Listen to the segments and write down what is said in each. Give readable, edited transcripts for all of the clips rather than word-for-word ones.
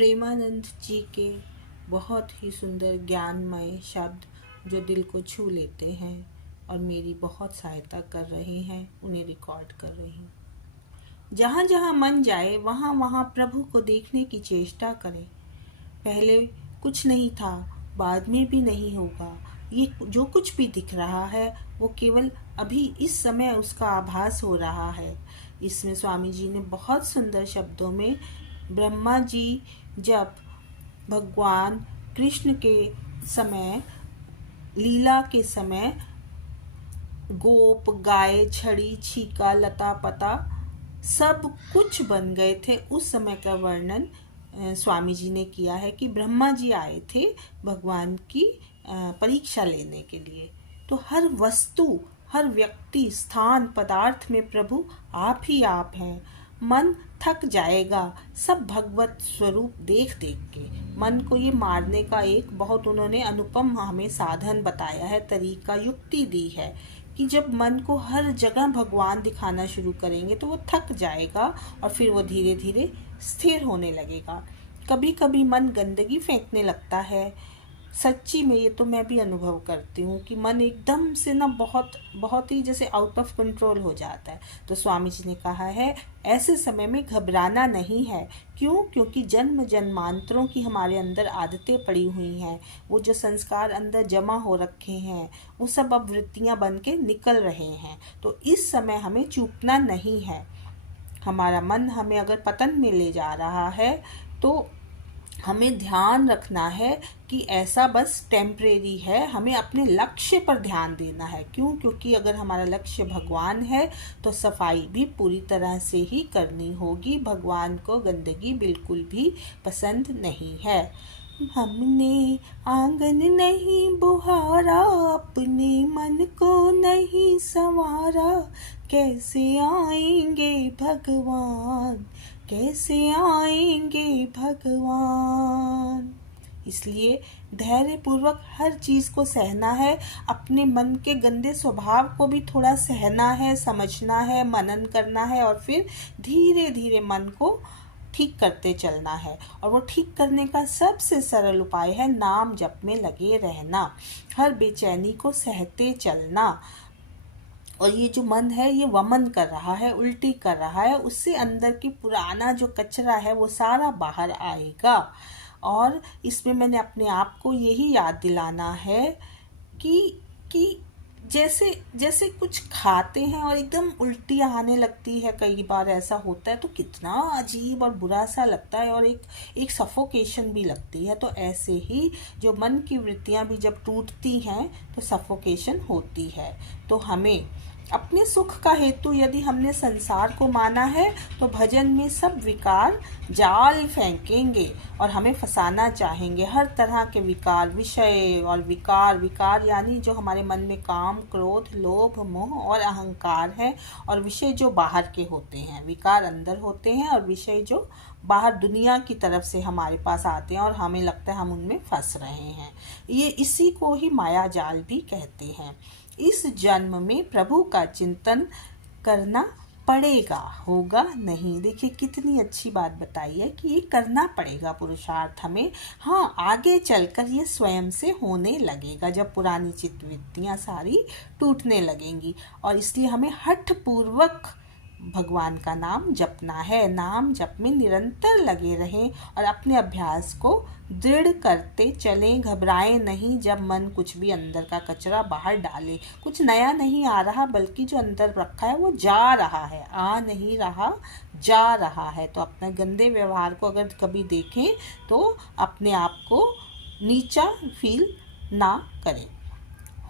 प्रेमानंद जी के बहुत ही सुंदर ज्ञानमय शब्द जो दिल को छू लेते हैं और मेरी बहुत सहायता कर रहे हैं, उन्हें रिकॉर्ड कर रही हूँ। जहाँ जहाँ मन जाए वहाँ वहाँ प्रभु को देखने की चेष्टा करें। पहले कुछ नहीं था, बाद में भी नहीं होगा। ये जो कुछ भी दिख रहा है वो केवल अभी इस समय उसका आभास हो रहा है। इसमें स्वामी जी ने बहुत सुंदर शब्दों में ब्रह्मा जी जब भगवान कृष्ण के समय, लीला के समय गोप, गाय, छड़ी, छीका, लता पता सब कुछ बन गए थे, उस समय का वर्णन स्वामी जी ने किया है कि ब्रह्मा जी आए थे भगवान की परीक्षा लेने के लिए। तो हर वस्तु, हर व्यक्ति, स्थान, पदार्थ में प्रभु आप ही आप हैं। मन थक जाएगा सब भगवत स्वरूप देख देख के। मन को ये मारने का एक बहुत उन्होंने अनुपम हमें साधन बताया है, तरीका, युक्ति दी है कि जब मन को हर जगह भगवान दिखाना शुरू करेंगे तो वो थक जाएगा और फिर वो धीरे धीरे स्थिर होने लगेगा। कभी कभी मन गंदगी फेंकने लगता है। सच्ची में ये तो मैं भी अनुभव करती हूँ कि मन एकदम से ना बहुत ही जैसे आउट ऑफ कंट्रोल हो जाता है। तो स्वामी जी ने कहा है ऐसे समय में घबराना नहीं है। क्यों? क्योंकि जन्म जन्मांतरों की हमारे अंदर आदतें पड़ी हुई हैं, वो जो संस्कार अंदर जमा हो रखे हैं वो सब अब वृत्तियाँ बन के निकल रहे हैं। तो इस समय हमें चूकना नहीं है। हमारा मन हमें अगर पतन में ले जा रहा है तो हमें ध्यान रखना है कि ऐसा बस टेम्परेरी है, हमें अपने लक्ष्य पर ध्यान देना है। क्यों? क्योंकि अगर हमारा लक्ष्य भगवान है तो सफाई भी पूरी तरह से ही करनी होगी। भगवान को गंदगी बिल्कुल भी पसंद नहीं है। हमने आंगन नहीं बुहारा, अपने मन को नहीं संवारा, कैसे आएंगे भगवान, कैसे आएंगे भगवान। इसलिए धैर्य पूर्वक हर चीज को सहना है, अपने मन के गंदे स्वभाव को भी थोड़ा सहना है, समझना है, मनन करना है और फिर धीरे धीरे मन को ठीक करते चलना है। और वो ठीक करने का सबसे सरल उपाय है नाम जप में लगे रहना, हर बेचैनी को सहते चलना। और ये जो मन है ये वमन कर रहा है, उल्टी कर रहा है, उससे अंदर की पुराना जो कचरा है वो सारा बाहर आएगा। और इसमें मैंने अपने आप को यही याद दिलाना है कि जैसे कुछ खाते हैं और एकदम उल्टी आने लगती है, कई बार ऐसा होता है तो कितना अजीब और बुरा सा लगता है और एक सफोकेशन भी लगती है। तो ऐसे ही जो मन की वृत्तियां भी जब टूटती हैं तो सफोकेशन होती है। तो हमें अपने सुख का हेतु यदि हमने संसार को माना है तो भजन में सब विकार जाल फेंकेंगे और हमें फंसाना चाहेंगे। हर तरह के विकार, विषय और विकार यानी जो हमारे मन में काम, क्रोध, लोभ, मोह और अहंकार है, और विषय जो बाहर के होते हैं, विकार अंदर होते हैं और विषय जो बाहर दुनिया की तरफ से हमारे पास आते हैं और हमें लगता है हम उनमें फंस रहे हैं। ये इसी को ही माया जाल भी कहते हैं। इस जन्म में प्रभु का चिंतन करना पड़ेगा, होगा नहीं। देखिए कितनी अच्छी बात बताई है कि ये करना पड़ेगा पुरुषार्थ हमें। हाँ, आगे चलकर ये स्वयं से होने लगेगा जब पुरानी चित्तवृत्तियाँ सारी टूटने लगेंगी। और इसलिए हमें हठ पूर्वक भगवान का नाम जपना है। नाम जप में निरंतर लगे रहें और अपने अभ्यास को दृढ़ करते चलें। घबराएं नहीं जब मन कुछ भी अंदर का कचरा बाहर डाले। कुछ नया नहीं आ रहा बल्कि जो अंदर रखा है वो जा रहा है, आ नहीं रहा, जा रहा है। तो अपने गंदे व्यवहार को अगर कभी देखें तो अपने आप को नीचा फील ना करें।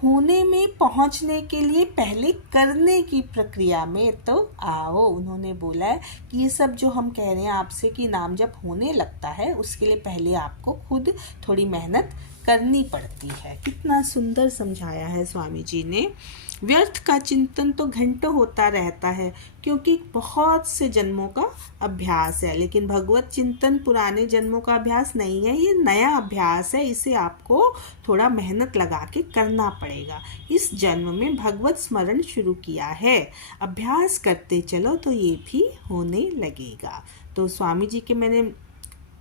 होने में पहुंचने के लिए पहले करने की प्रक्रिया में तो आओ। उन्होंने बोला है कि ये सब जो हम कह रहे हैं आपसे कि नाम जब होने लगता है उसके लिए पहले आपको खुद थोड़ी मेहनत करनी पड़ती है। कितना सुंदर समझाया है स्वामी जी ने। व्यर्थ का चिंतन तो घंटों होता रहता है क्योंकि बहुत से जन्मों का अभ्यास है, लेकिन भगवत चिंतन पुराने जन्मों का अभ्यास नहीं है, ये नया अभ्यास है। इसे आपको थोड़ा मेहनत लगा के करना पड़ेगा। इस जन्म में भगवत स्मरण शुरू किया है, अभ्यास करते चलो तो ये भी होने लगेगा। तो स्वामी जी के मैंने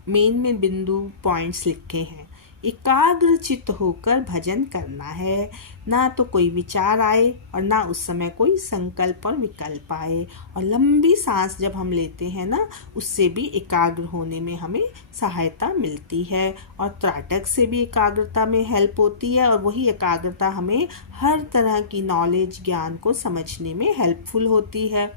मेन में बिंदु पॉइंट्स लिखे हैं। एकाग्र चित्त होकर भजन करना है, ना तो कोई विचार आए और ना उस समय कोई संकल्प और विकल्प आए। और लंबी सांस जब हम लेते हैं ना, उससे भी एकाग्र होने में हमें सहायता मिलती है। और त्राटक से भी एकाग्रता में हेल्प होती है, और वही एकाग्रता हमें हर तरह की नॉलेज, ज्ञान को समझने में हेल्पफुल होती है।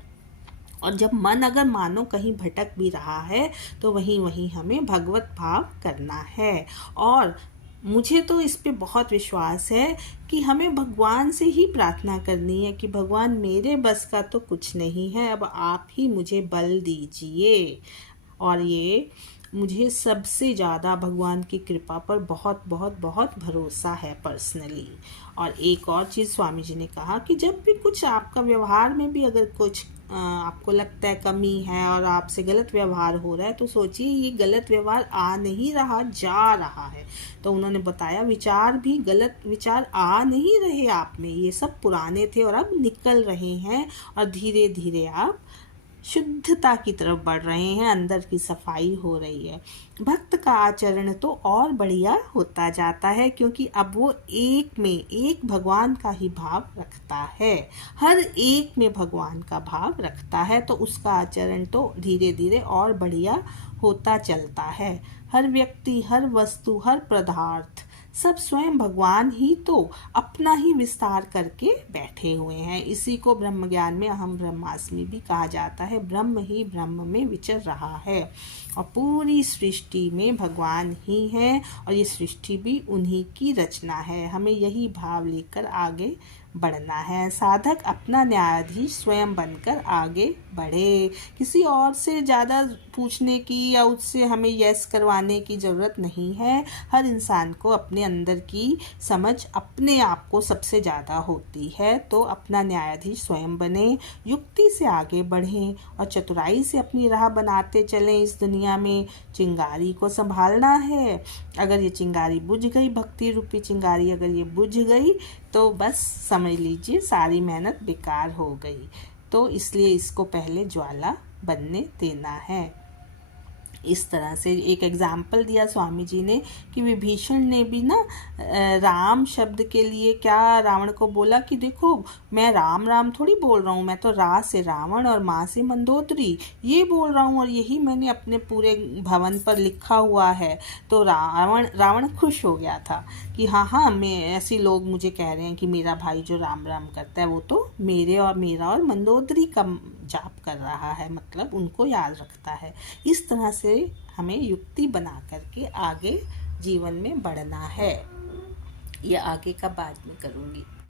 और जब मन अगर मानो कहीं भटक भी रहा है तो वहीं वहीं हमें भगवत भाव करना है। और मुझे तो इस पे बहुत विश्वास है कि हमें भगवान से ही प्रार्थना करनी है कि भगवान मेरे बस का तो कुछ नहीं है, अब आप ही मुझे बल दीजिए। और ये मुझे सबसे ज़्यादा भगवान की कृपा पर बहुत बहुत बहुत भरोसा है पर्सनली। और एक और चीज़ स्वामी जी ने कहा कि जब भी कुछ आपका व्यवहार में भी अगर कुछ आपको लगता है कमी है और आपसे गलत व्यवहार हो रहा है, तो सोचिए ये गलत व्यवहार आ नहीं रहा, जा रहा है। तो उन्होंने बताया विचार भी, गलत विचार आ नहीं रहे आप में, ये सब पुराने थे और अब निकल रहे हैं, और धीरे धीरे आप शुद्धता की तरफ बढ़ रहे हैं, अंदर की सफाई हो रही है। भक्त का आचरण तो और बढ़िया होता जाता है, क्योंकि अब वो एक में एक भगवान का ही भाव रखता है, हर एक में भगवान का भाव रखता है, तो उसका आचरण तो धीरे धीरे और बढ़िया होता चलता है। हर व्यक्ति, हर वस्तु, हर पदार्थ सब स्वयं भगवान ही तो अपना ही विस्तार करके बैठे हुए हैं। इसी को ब्रह्म ज्ञान में अहम ब्रह्मास्मि भी कहा जाता है। ब्रह्म ही ब्रह्म में विचर रहा है, और पूरी सृष्टि में भगवान ही है, और ये सृष्टि भी उन्हीं की रचना है। हमें यही भाव लेकर आगे बढ़ना है। साधक अपना न्यायाधीश स्वयं बनकर आगे बढ़े। किसी और से ज़्यादा पूछने की या उससे हमें यस करवाने की ज़रूरत नहीं है। हर इंसान को अपने अंदर की समझ अपने आप को सबसे ज़्यादा होती है, तो अपना न्यायाधीश स्वयं बने, युक्ति से आगे बढ़ें और चतुराई से अपनी राह बनाते चलें। इस दुनिया में चिंगारी को संभालना है। अगर ये चिंगारी बुझ गई, भक्ति रूपी चिंगारी अगर ये बुझ गई, तो बस समझ लीजिए सारी मेहनत बेकार हो गई। तो इसलिए इसको पहले ज्वाला बनने देना है। इस तरह से एक एग्जाम्पल दिया स्वामी जी ने कि विभीषण ने भी ना राम शब्द के लिए क्या रावण को बोला कि देखो मैं राम राम थोड़ी बोल रहा हूँ, मैं तो रा से रावण और माँ से मंदोदरी ये बोल रहा हूँ, और यही मैंने अपने पूरे भवन पर लिखा हुआ है। तो रावण खुश हो गया था कि हाँ हाँ, मैं ऐसे लोग मुझे कह रहे हैं कि मेरा भाई जो राम राम करता है वो तो मेरा और मंदोदरी का जाप कर रहा है, मतलब उनको याद रखता है। इस तरह से हमें युक्ति बना करके आगे जीवन में बढ़ना है। ये आगे का बाद में करूँगी।